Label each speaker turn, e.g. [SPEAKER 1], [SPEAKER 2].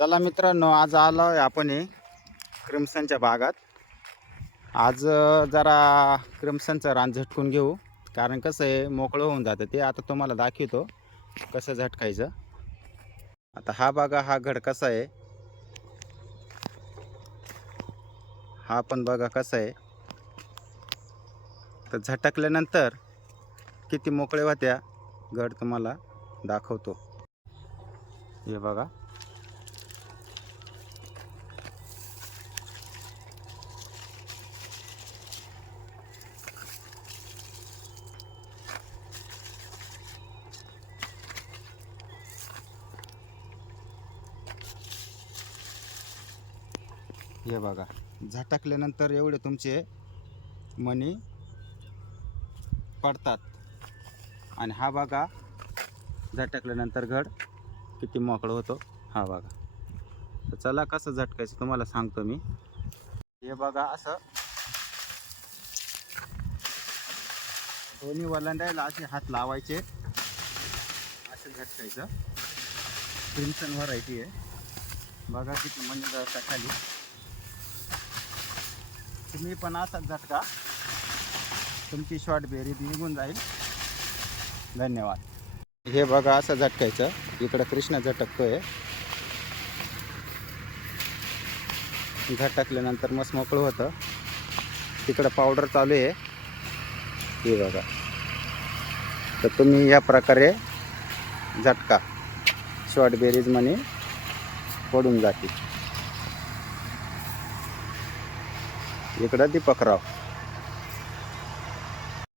[SPEAKER 1] चला मित्रांनो आज आलो आहे आपण हे क्रिम्सनच्या भागात आज जरा क्रिम्सनचं रान झटकून घेऊ. कारण कसं आहे मोकळं होऊन जातं ते. आता तुम्हाला दाखवतो कसं झटकायचं. आता हा बघा हा घड कसा आहे. हा पण बघा कसा आहे. तर झटकल्यानंतर किती मोकळे होत्या घड तुम्हाला दाखवतो. हे बघा. हे बघा झटकल्यानंतर एवढे तुमचे मणी पडतात. आणि हा बघा झटकल्यानंतर घड किती मोकळं होतो. हा बघा. तर चला कसं झटकायचं तुम्हाला सांगतो मी. हे बघा असं. दोन्ही वलांडायला असे हात लावायचे. असं झटकायचं. क्रिमसन व्हरायटी आहे बघा किती म्हणजे जळता खाली. तुम्ही पण असाच झटका. तुमची शॉर्ट बेरी निघून जाईल. धन्यवाद. हे बघा असं झटकायचं. इकडं कृष्ण झटकतोय. झटकल्यानंतर मस्त मोकळं होतं. तिकडं पावडर चालू आहे. हे बघा. तर तुम्ही या प्रकारे झटका. शॉर्ट बेरीज म्हणे पडून जाते इकडं दीपकराव.